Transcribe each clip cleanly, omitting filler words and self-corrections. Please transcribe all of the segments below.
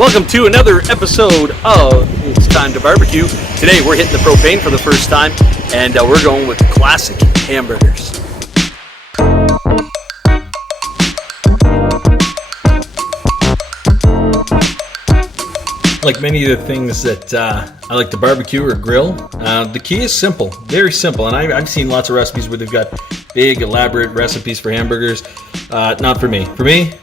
Welcome to another episode of It's Time to Barbecue. Today we're hitting the propane for the first time, and we're going with classic hamburgers. Like many of the things that I like to barbecue or grill, the key is simple, very simple. And I've seen lots of recipes where they've got big, elaborate recipes for hamburgers. Not for me. For me,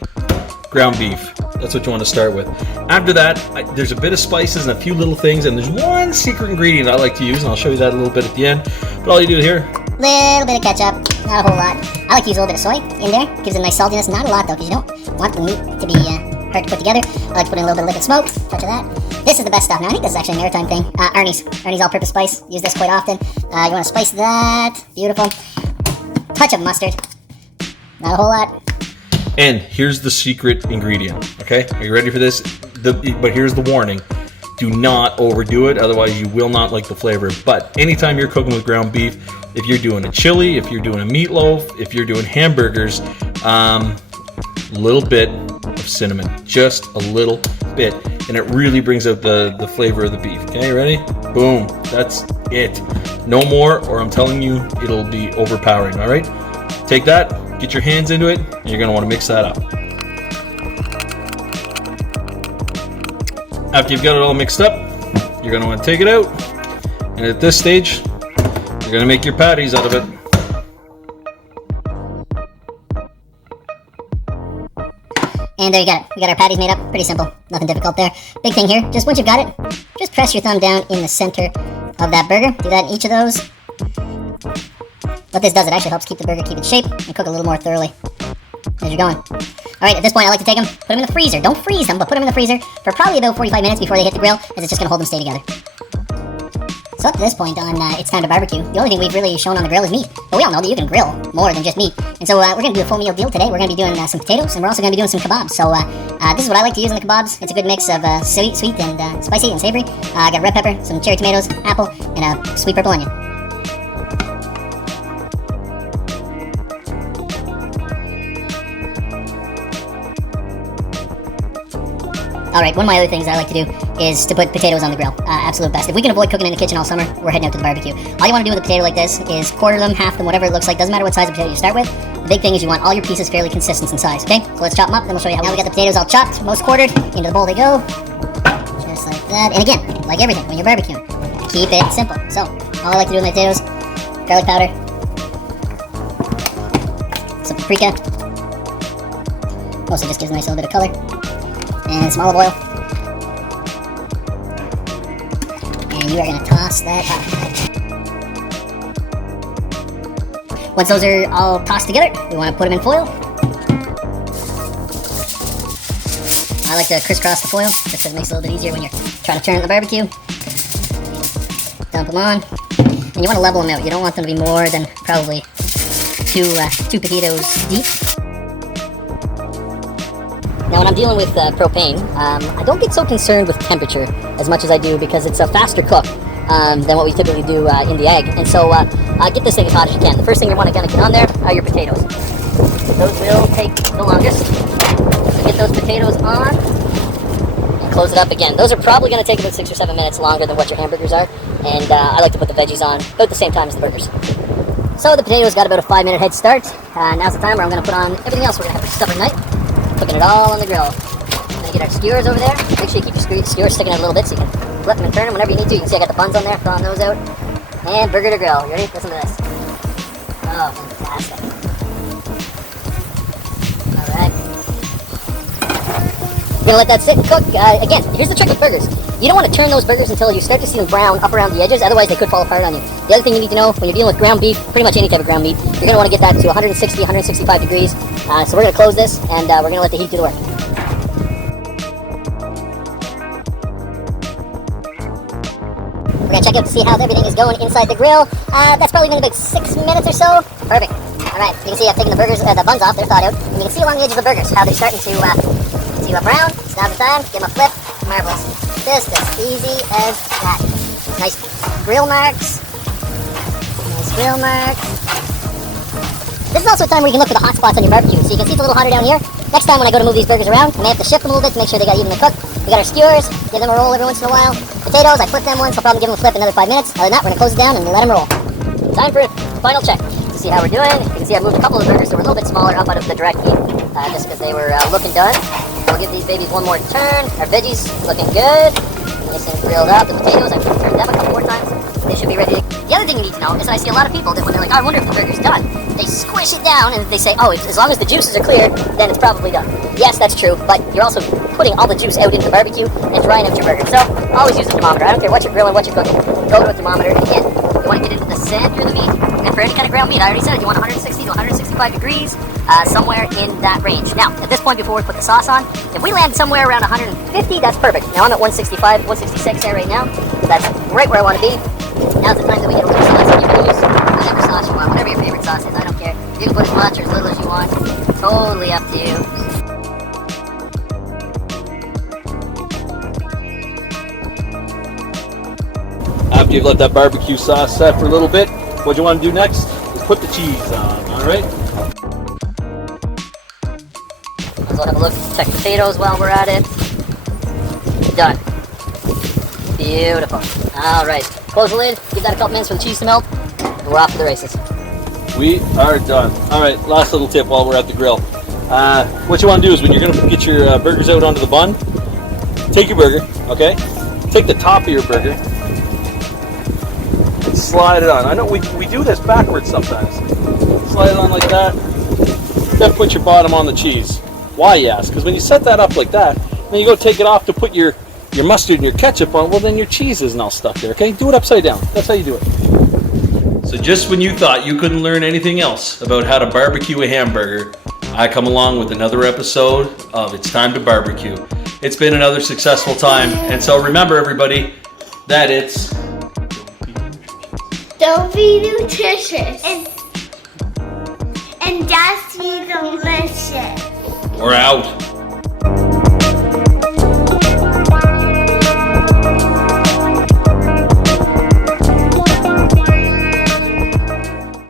ground beef. That's what you want to start with. After that, there's a bit of spices and a few little things, and there's one secret ingredient I like to use, and I'll show you that a little bit at the end. But all you do here, little bit of ketchup, not a whole lot. I like to use a little bit of soy in there. Gives it a nice saltiness. Not a lot though, because you don't want the meat to be hard to put together. I like to put in a little bit of liquid smoke, touch of that. This is the best stuff. Now I think this is actually a maritime thing. Ernie's all-purpose spice. Use this quite often. You want to spice that. Beautiful. Touch of mustard. Not a whole lot. and here's the secret ingredient. Okay, are you ready for this? But here's the warning. Do not overdo it, otherwise you will not like the flavor. But anytime you're cooking with ground beef, if you're doing a chili, if you're doing a meatloaf, if you're doing hamburgers, a little bit of cinnamon, just a little bit, and it really brings out the flavor of the beef. Okay, ready? Boom, that's it. No more, or I'm telling you, it'll be overpowering. All right, take that, get your hands into it, and you're gonna want to mix that up. After you've got it all mixed up, you're going to want to take it out, and at this stage, you're going to make your patties out of it. And there you got it. We got our patties made up. Pretty simple. Nothing difficult there. Big thing here, just once you've got it, just press your thumb down in the center of that burger. Do that in each of those. What this does, it actually helps keep the burger keep its shape and cook a little more thoroughly as you're going. Alright, at this point I like to take them, put them in the freezer. Don't freeze them, but put them in the freezer for probably about 45 minutes before they hit the grill, as it's just going to hold them stay together. So up to this point on It's Time to Barbecue, the only thing we've really shown on the grill is meat. But we all know that you can grill more than just meat. And so we're going to do a full meal deal today. We're going to be doing some potatoes, and we're also going to be doing some kebabs. So this is what I like to use in the kebabs. It's a good mix of sweet and spicy and savory. I got red pepper, some cherry tomatoes, apple, and a sweet purple onion. Alright, one of my other things I like to do is to put potatoes on the grill. Absolute best. If we can avoid cooking in the kitchen all summer, we're heading out to the barbecue. All you want to do with a potato like this is quarter them, half them, whatever it looks like. Doesn't matter what size of potato you start with. The big thing is you want all your pieces fairly consistent in size, okay? So let's chop them up, then we'll show you how. Now we got the potatoes all chopped, most quartered. Into the bowl they go. Just like that. And again, like everything when you're barbecuing, keep it simple. So, all I like to do with my potatoes, garlic powder, some paprika. Mostly just gives a nice little bit of color. And some olive oil. And you are going to toss that up. Once those are all tossed together, we want to put them in foil. I like to crisscross the foil, just so it makes it a little bit easier when you're trying to turn the barbecue. Dump them on. And you want to level them out. You don't want them to be more than probably two potatoes deep. Now when I'm dealing with propane, I don't get so concerned with temperature as much as I do, because it's a faster cook than what we typically do in the egg. And so get this thing as hot as you can. The first thing you're going to get on there are your potatoes. Those will take the longest. So get those potatoes on and close it up again. Those are probably going to take about 6 or 7 minutes longer than what your hamburgers are. And I like to put the veggies on about the same time as the burgers. So the potatoes got about a 5-minute head start. Now's the time where I'm going to put on everything else we're going to have for supper tonight. Cooking it all on the grill. Then get our skewers over there. Make sure you keep your skewers sticking out a little bit so you can flip them and turn them whenever you need to. You can see I got the buns on there, throwing those out. And burger to grill. You ready? Listen to this. Oh, fantastic. Alright. We're gonna let that sit and cook. Again, here's the trick with burgers. You don't want to turn those burgers until you start to see them brown up around the edges, otherwise they could fall apart on you. The other thing you need to know, when you're dealing with ground beef, pretty much any type of ground meat, you're going to want to get that to 160, 165 degrees. So we're going to close this, and we're going to let the heat do the work. We're going to check out to see how everything is going inside the grill. That's probably been about 6 minutes or so. Perfect. Alright, you can see I've taken the buns off, they're thawed out, and you can see along the edge of the burgers how they're starting to brown. So now's the time, give them a flip. Marvelous. Just as easy as that. Nice grill marks. Nice grill marks. This is also a time where you can look for the hot spots on your barbecue. So you can see it's a little hotter down here. Next time when I go to move these burgers around, I may have to shift them a little bit to make sure they got evenly cooked. We got our skewers, give them a roll every once in a while. Potatoes, I flip them once, I'll probably give them a flip another 5 minutes. Other than that, we're gonna close it down and let them roll. Time for a final check to see how we're doing. You can see I moved a couple of the burgers that were a little bit smaller up out of the direct heat, just because they were looking done. We'll give these babies one more turn. Our veggies looking good. Nice and grilled up. The potatoes, I've turned them a couple more times. They should be ready to... The other thing you need to know is that I see a lot of people that when they're like, oh, I wonder if the burger's done, they squish it down and they say, oh, as long as the juices are clear, then it's probably done. Yes, that's true, but you're also putting all the juice out into the barbecue and drying out your burger. So always use a thermometer. I don't care what you're grilling, what you're cooking. Go to a thermometer. And again, you want to get into the center of the meat. And for any kind of ground meat, I already said it, you want 160 to 165 degrees, somewhere in that range. Now, at this point, before we put the sauce on, if we land somewhere around 150, that's perfect. Now I'm at 165, 166 there right now. That's right where I want to be. Now's the time that we get a little sauce. You can use whatever sauce you want, whatever your favorite sauce is, I don't care. You can put as much or as little as you want. Totally up to you. After you've let that barbecue sauce set for a little bit, what you want to do next is put the cheese on, alright? So have a look, check potatoes while we're at it. Done. Beautiful. Alright, close the lid, give that a couple minutes for the cheese to melt, and we're off to the races. We are done. Alright, last little tip while we're at the grill. What you want to do is when you're going to get your burgers out onto the bun, take your burger, okay? Take the top of your burger, and slide it on. I know we do this backwards sometimes. Slide it on like that, then put your bottom on the cheese. Why, you ask? Because when you set that up like that, then you go take it off to put your mustard and your ketchup on, well then your cheese isn't all stuck there, okay? Do it upside down. That's how you do it. So just when you thought you couldn't learn anything else about how to barbecue a hamburger, I come along with another episode of It's Time to Barbecue. It's been another successful time, and so remember everybody, that it's... Don't be nutritious. And just be delicious. We're out.